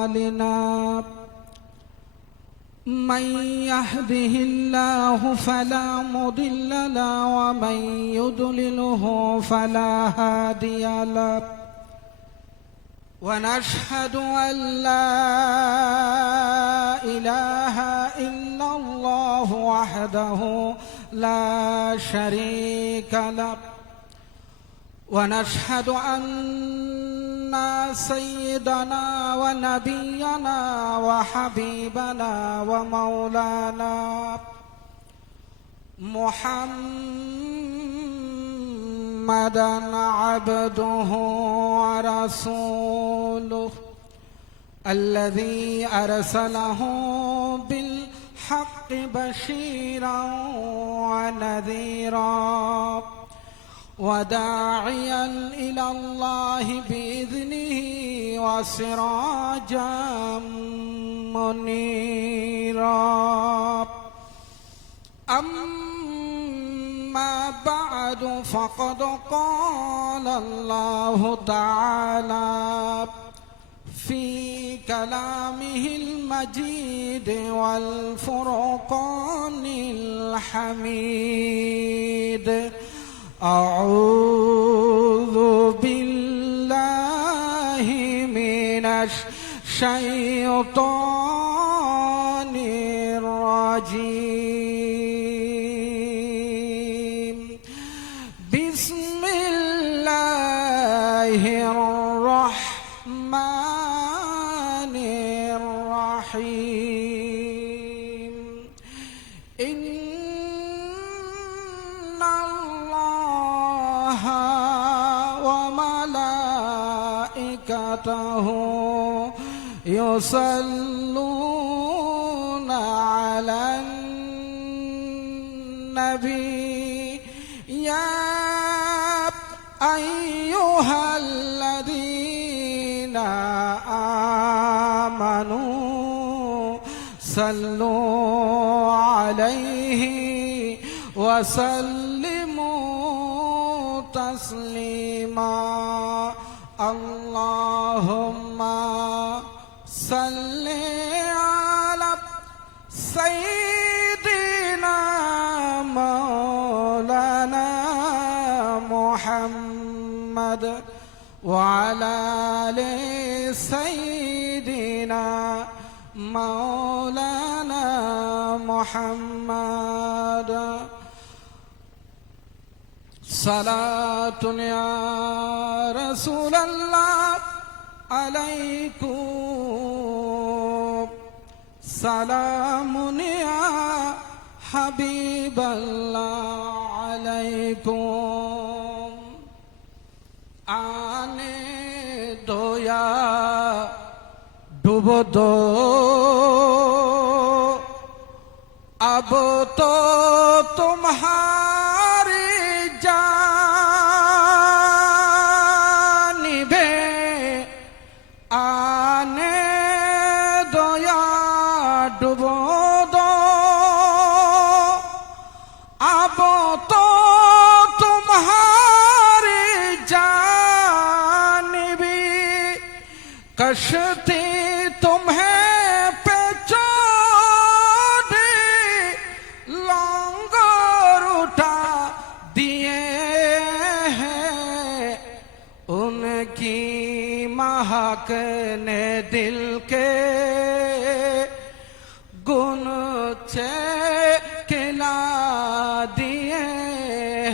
لنا من يهده الله فلا مضل له ومن يضلله فلا هادي له ونشهد أن لا إله إلا الله وحده لا شريك له ونشهد أن سيدنا ونبينا وحبيبنا ومولانا محمدا عبده ورسوله الذي أرسله بالحق بشيرا ونذيرا وداعيا إلى الله بإذنه وسراجا منيرا أما بعد فقد قال الله تعالى في كلامه المجيد والفرقان الحميد أعوذ بالله من الشيطان الرجيم بسم الله الرحمن الرحيم يصلون على النبي يا أيها الذين آمنوا صلوا عليه وسلموا تسليما اللهم صل على سيدنا مولانا محمد وعلى آل سيدنا مولانا محمد صلاة يا رسول الله عليكم سلام يا حبيب الله عليكم आने दो या डूबो दो अब तो तुम्हारी जानिबे आने दो या डूबो दो अब तो तुम्हारी जानिबे कश्ती तुम्हें पे छोड़ी लंगर उठा दिए हैं उनकी महक ने दिल के गुनचे खिला दिए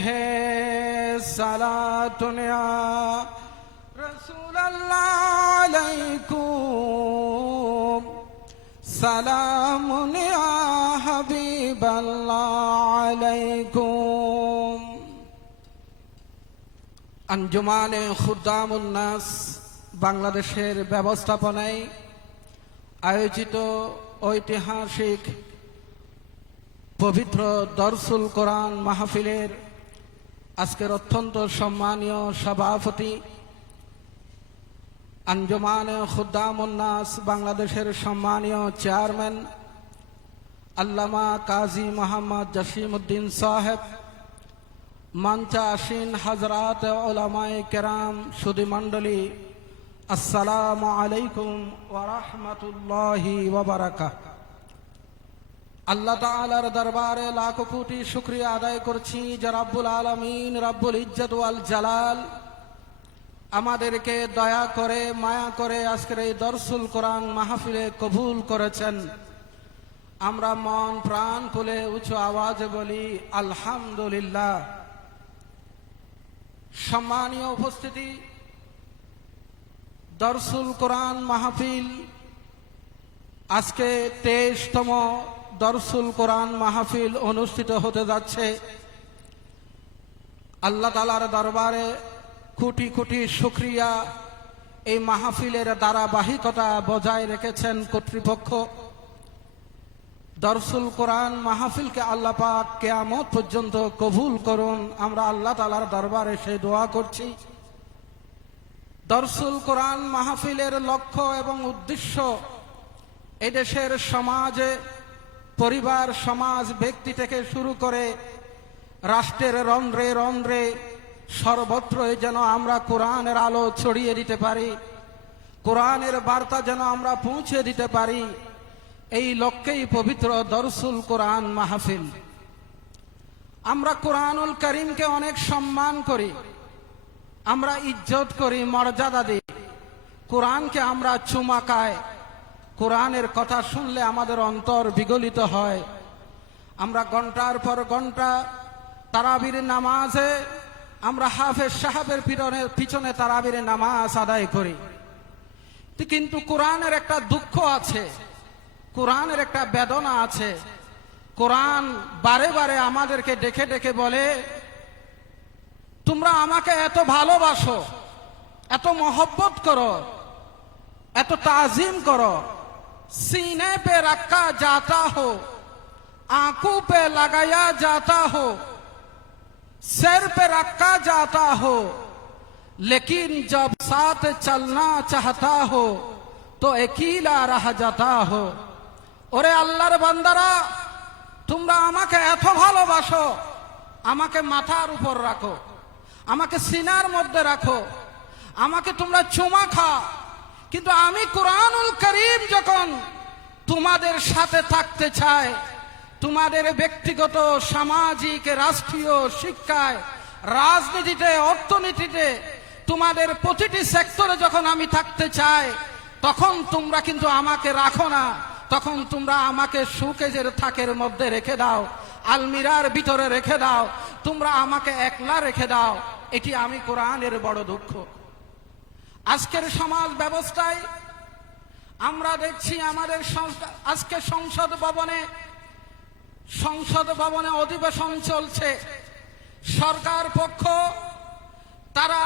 हैं सलातुन या रसूल अल्लाह अलैकुम सलामुन या हबीब अल्लाह अलैकुम अंजुमाने खुद्दामुन नास বাংলাদেশের ব্যবস্থাপনায় আয়োজিত ঐতিহাসিক পবিত্র দরসুল কোরআন মাহফিলের আজকের অত্যন্ত সম্মানীয় সভাপতি আঞ্জুমানে খুদ্দামুন নাস বাংলাদেশের সম্মানীয় চেয়ারম্যান আল্লামা কাজী মোহাম্মদ জসিমউদ্দিন সাহেব মঞ্চে আসীন হযরত উলামায়ে কেরাম সুধী মণ্ডলী আসসালামু আলাইকুম ওয়া রাহমাতুল্লাহি ওয়া বারাকাতুহু। আল্লাহ তাআলার দরবারে লাখো কোটি শুকরিয়া আদায় করছি যে রব্বুল আলামিন রব্বুল ইজ্জত ওয়াল জালাল আমাদেরকে দয়া করে মায়া করে আজকের এই দরসুল কোরআন মাহফিলে কবুল করেছেন। আমরা মন প্রাণ খুলে উঁচু আওয়াজে বলি আলহামদুলিল্লাহ। সম্মানীয় উপস্থিতি, দরসুল কোরআন মাহফিল আজকে 23তম দরসুল কোরআন মাহফিল অনুষ্ঠিত হতে যাচ্ছে। আল্লাহ তাআলার দরবারে কোটি কোটি শুকরিয়া, এই মাহফিলের ধারাবাহিকতা বজায় রেখেছেন কর্তৃপক্ষ। দরসুল কোরআন মাহফিলকে আল্লাহ পাক কিয়ামত পর্যন্ত কবুল করুন, আমরা আল্লাহ তাআলার দরবারে সেই দোয়া করছি। দরসুল কোরআন মাহফিলের লক্ষ্য এবং উদ্দেশ্য এদেশের সমাজে, পরিবার, সমাজ, ব্যক্তি থেকে শুরু করে রাষ্ট্রের রন্ধ্রে রন্ধ্রে সর্বত্রই যেন আমরা কোরআনের আলো ছড়িয়ে দিতে পারি, কোরআনের বার্তা যেন আমরা পৌঁছে দিতে পারি, এই লক্ষ্যেই পবিত্র দরসুল কোরআন মাহফিল। আমরা কোরআনুল কারীমকে অনেক সম্মান করি, আমরা ইজ্জত করি, মর্যাদা দিই। কোরআনকে আমরা চুমা খাই, কোরআনের কথা শুনলে আমাদের অন্তর বিগলিত হয়। আমরা ঘন্টার পর ঘন্টা তারাবির নামাজে আমরা হাফেজ সাহেবের পিছনে তারাবির নামাজ আদায় করি, কিন্তু কোরআনের একটা দুঃখ আছে, কোরআনের একটা বেদনা আছে। কোরআন বারে বারে আমাদেরকে ডেকে ডেকে বলে, তোমরা আমাকে এত ভালোবাসো, এত মহব্বত করো, এত তাজিম করো, सीने पे रखा जाता हो, आंखों पे लगाया जाता हो, सिर पे रखा जाता हो, लेकिन जब साथ चलना चाहता हो तो अकेला रह जाता हो। ওরে আল্লাহর বান্দারা, তোমরা আমাকে এত ভালোবাসো, আমাকে মাথার উপর রাখো, আমাকে সিনার মধ্যে রাখো, আমাকে তোমরা চুমা খাও, কিন্তু আমি কোরআনুল কারীম যখন তোমাদের সাথে থাকতে চাই, তোমাদের ব্যক্তিগত, সামাজিক, রাষ্ট্রীয়, শিক্ষায়, রাজনীতিতে, অর্থনীতিতে, তোমাদের প্রতিটি সেক্টরে যখন আমি থাকতে চাই, তখন তোমরা কিন্তু আমাকে রাখো না, তখন তোমরা আমাকে শোকেজের থাকের মধ্যে রেখে দাও, আলমিরার ভিতরে রেখে দাও, তোমরা আমাকে একলা রেখে দাও। এটি আমি কোরআনের বড় দুঃখ। আজকের সমাজ ব্যবস্থায় আমরা দেখছি আমাদের আজকে সংসদ ভবনে অধিবেশন চলছে। সরকার পক্ষ তারা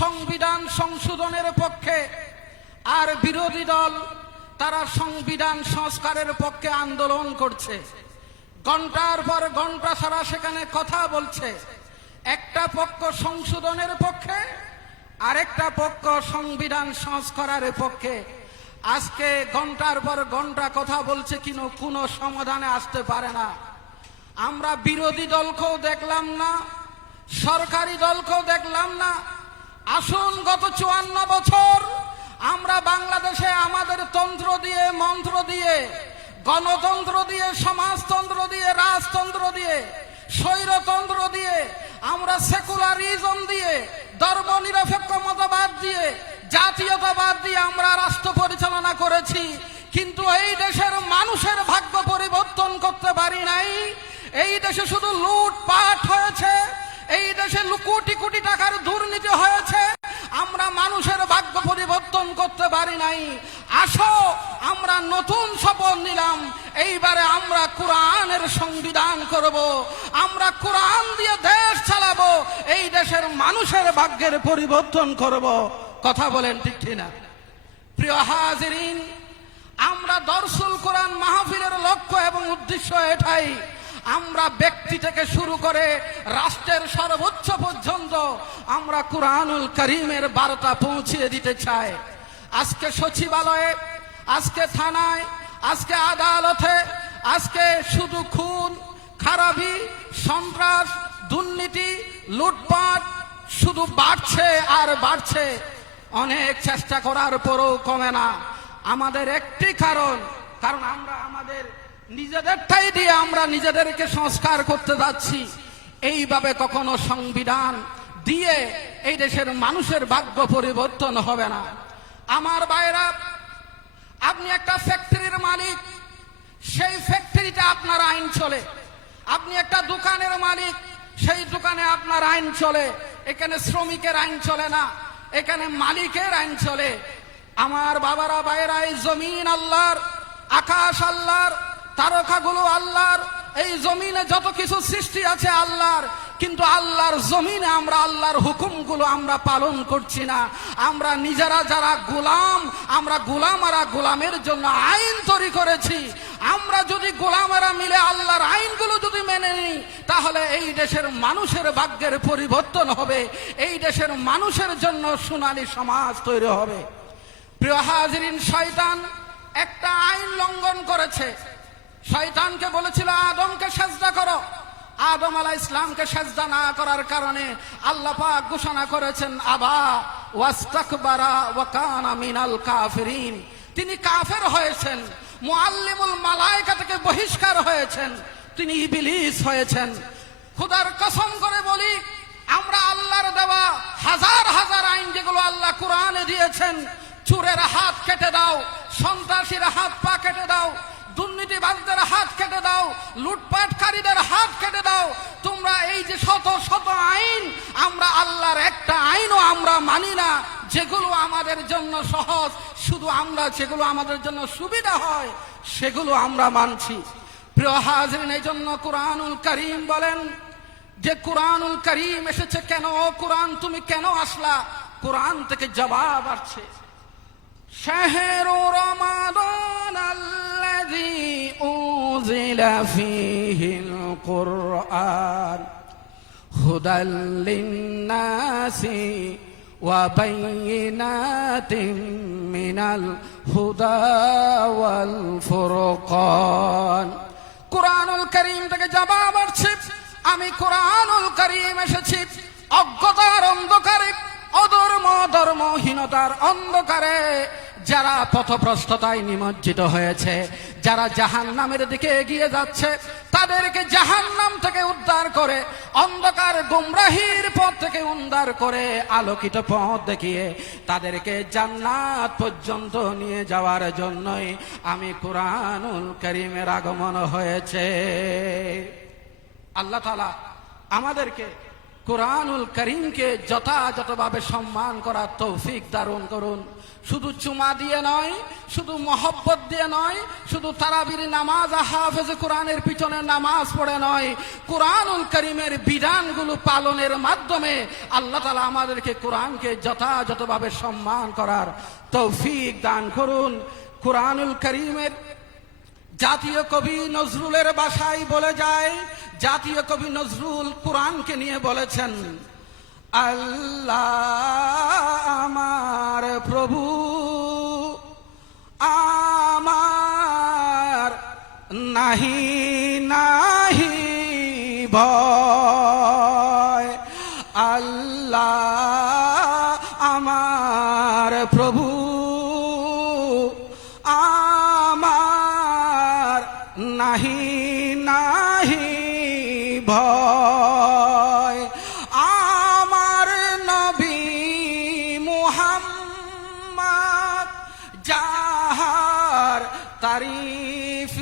সংবিধান সংশোধনের পক্ষে, আর বিরোধী দল তারা সংবিধান সংস্কারের পক্ষে আন্দোলন করছে। ঘন্টার পর ঘন্টা সারা সেখানে কথা বলছে। একটা পক্ষ সংশোধনের পক্ষে, আরেকটা পক্ষ সংবিধান সংস্কারের পক্ষে। আজকে ঘন্টার পর ঘন্টা কথা বলছে, কিন্তু কোনো সমাধানে আসতে পারে না। আমরা বিরোধী দলকেও দেখলাম না, সরকারি দলকেও দেখলাম না। আসুন, গত 54 বছর আমরা বাংলাদেশে আমাদের তন্ত্র দিয়ে, মন্ত্র দিয়ে, গণতন্ত্র দিয়ে, সমাজতন্ত্র দিয়ে, রাজতন্ত্র দিয়ে, স্বৈরতন্ত্র দিয়ে, আমরা সেকুলারিজম দিয়ে, ধর্ম নিরপেক্ষ মতবাদ দিয়ে, জাতীয়তাবাদ দিয়ে আমরা রাষ্ট্র পরিচালনা করেছি, কিন্তু এই দেশের মানুষের ভাগ্য পরিবর্তন করতে পারি নাই। এই দেশে শুধু লুটপাট হয়েছে, এই দেশে কোটি কোটি টাকার দুর্নীতি হয়েছে, আমরা মানুষের ভাগ্য পরিবর্তন করতে পারি নাই। আসো, আমরা নতুন শপথ নিলাম, এইবারে আমরা কোরআনের সংবিধান করব, আমরা কোরআন দিয়ে দেশ চালাবো, এই দেশের মানুষের ভাগ্যের পরিবর্তন করব। কথা বলেন ঠিক কিনা? প্রিয় হাজিরিন, আমরা দরসুল কোরআন মাহফিলের লক্ষ্য এবং উদ্দেশ্য এটাই, আমরা ব্যক্তি থেকে শুরু করে রাষ্ট্রের সর্বোচ্চ পর্যন্ত আমরা কোরআনুল কারীমের বার্তা পৌঁছিয়ে দিতে চাই। আজকে সচিবালয়ে, আজকে থানায়, আজকে আদালতে, আজকে শুধু খুন খারাপি, সন্ত্রাস, দুর্নীতি, লুটপাট শুধু বাড়ছে আর বাড়ছে। অনেক চেষ্টা করার পরও কমে না। আমাদের একটি কারণ আমরা আমাদের নিজেদেরটাই দিয়ে আমরা নিজেদেরকে সংস্কার করতে যাচ্ছি। এইভাবে কখনো সংবিধান দিয়ে এই দেশের মানুষের ভাগ্য পরিবর্তন হবে না। আমার ভাইরা, আপনি একটা ফ্যাক্টরির মালিক, সেই ফ্যাক্টরিতে আপনার আইন চলে। আপনি একটা দোকানের মালিক, সেই দোকানে আপনার আইন চলে। এখানে শ্রমিকের আইন চলে না, এখানে মালিকের আইন চলে। আমার বাবারা, ভাইরা, এই জমিন আল্লাহর, আকাশ আল্লাহর, তারকাগুলো আল্লাহর, এই জমিনে যত কিছু সৃষ্টি আছে আল্লাহর। কিন্তু আল্লাহর জমিনে আমরা আল্লাহর হুকুমগুলো আমরা পালন করছি না। আমরা নিজেরা যারা গোলাম, আমরা গোলামারা গোলামের জন্য আইন তৈরি করেছি। আমরা যদি গোলামারা মিলে আল্লাহর আইনগুলো যদি মেনে নিই, তাহলে এই দেশের মানুষের ভাগ্যের পরিবর্তন হবে। এই দেশের মানুষের জন্য সোনালী সমাজ তৈরি হবে। প্রিয় হাজিরিন, শয়তান একটা আইন লঙ্ঘন করেছে। শয়তানকে বলেছিল আদমকে সেজদা করো। আদম আলাইহিস ইসলামকে সেজদা না করার কারণে আল্লাহ পাক ঘোষণা করেছেন আবা ওয়াস্তাকবারা ওয়া কানা মিনাল কাফিরিন। তিনি কাফের হয়েছেন, মুআল্লিমুল মালায়েকা থেকে বহিষ্কার হয়েছেন, তিনি ইবলিস হয়েছেন। খোদার কসম করে বলি, আমরা আল্লাহর দেওয়া হাজার হাজার আইন যেগুলো আল্লাহ কোরআনে দিয়েছেন, চোরের হাত কেটে দাও, সন্ত্রাসীর হাত পা কেটে দাও, দুর্নীতিবাজদের হাত কেটে দাও, লুটপাটকারীদের হাত কেটে দাও, তোমরা এই যে শত শত আইন, আমরা আল্লাহর একটা আইনও আমরা মানি না যেগুলো আমাদের জন্য সহজ। শুধু আমরা যেগুলো আমাদের জন্য সুবিধা হয় সেগুলো আমরা মানছি। প্রিয় হাজিরিন, এই জন্য কুরআনুল কারীম বলেন যে কুরআনুল কারীম এসেছে কেন? কুরআন তুমি কেন আসলা? কুরআন থেকে জবাব আসছে, শাহরু রমাদান আল্লাযী উযিলা ফীহিল কুরআন হুদাল লিন-নাসি ওয়া বাইয়িনাতিন মিনাল হুদা ওয়াল ফুরকান। কুরআনুল কারীম থেকে জবাব আসছে, আমি কুরআনুল কারীম এসেছি অজ্ঞতার অন্ধকারে, অধর্ম ধর্মহীনতার অন্ধকারে যারা পথভ্রষ্টতায় নিমজ্জিত হয়েছে, যারা জাহান্নামের দিকে এগিয়ে যাচ্ছে, তাদেরকে জাহান্নাম থেকে উদ্ধার করে, অন্ধকার গুমরাহির পথ থেকে উদ্ধার করে আলোকিত পথ দেখিয়ে তাদেরকে জান্নাত পর্যন্ত নিয়ে যাওয়ার জন্যই আমি কুরআনুল কারীমের আগমন হয়েছে। আল্লাহ তাআলা আমাদেরকে কুরআনুল কারীমকে যথাযথভাবে সম্মান করার তৌফিক দান করুন। শুধু চুমা দিয়ে নয়, শুধু মহব্বত দিয়ে নয়, শুধু তারাবির নামাজ হাফেজে কোরআনের পিছনে নামাজ পড়ে নয়, কুরআনুল কারীমের বিধানগুলো পালনের মাধ্যমে আল্লাহ তাআলা আমাদেরকে কোরআনকে যথাযথভাবে সম্মান করার তৌফিক দান করুন। কুরআনুল কারীমের জাতীয় কবি নজরুলের ভাষায় বলে যায়, জাতীয় কবি নজরুল কোরআনকে নিয়ে বলেছেন, আল্লাহ আমার প্রভু আমার নাহি নাহি ভয়, আল্লাহ আমার প্রভু আমার নাহি নাহি ভয়, আমার নবী মুহাম্মদ যাহার তারিফ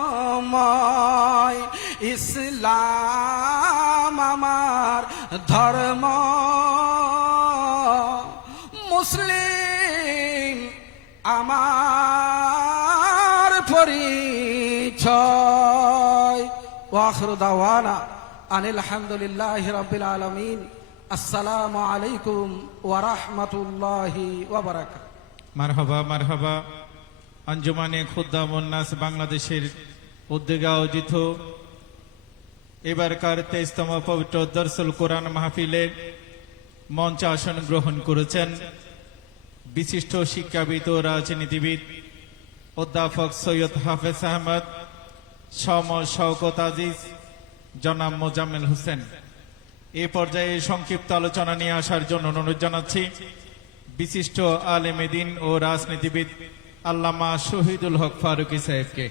জগতময়, ইসলাম আমার ধর্ম, মুসলিম আমার পরিচয়। ওয়া আখিরু দাওয়ানা আনিল হামদুলিল্লাহি রাব্বিল আলামিন। আসসালামু আলাইকুম ওয়া রাহমাতুল্লাহি ওয়া বারাকাতুহু। মারহাবা মারহাবা। আঞ্জুমানে খুদ্দামুন নাস বাংলাদেশের উদ্যোগে আয়োজিত এবারকার 23তম পবিত্র দরসুল কোরআন মাহফিলে মঞ্চে আসন গ্রহণ করেছেন বিশিষ্ট শিক্ষাবিদ ও রাজনীতিবিদ অধ্যাপক সৈয়দ হাফেজ আহমদ, শওকত আজিজ, জনাব মোজাম্মেল হোসেন। এ পর্যায়ে সংক্ষিপ্ত আলোচনা নিয়ে আসার জন্য অনুরোধ জানাচ্ছি বিশিষ্ট আলেমেদিন ও রাজনীতিবিদ আল্লামা শহীদুল হক ফারুকী সাহেবকে।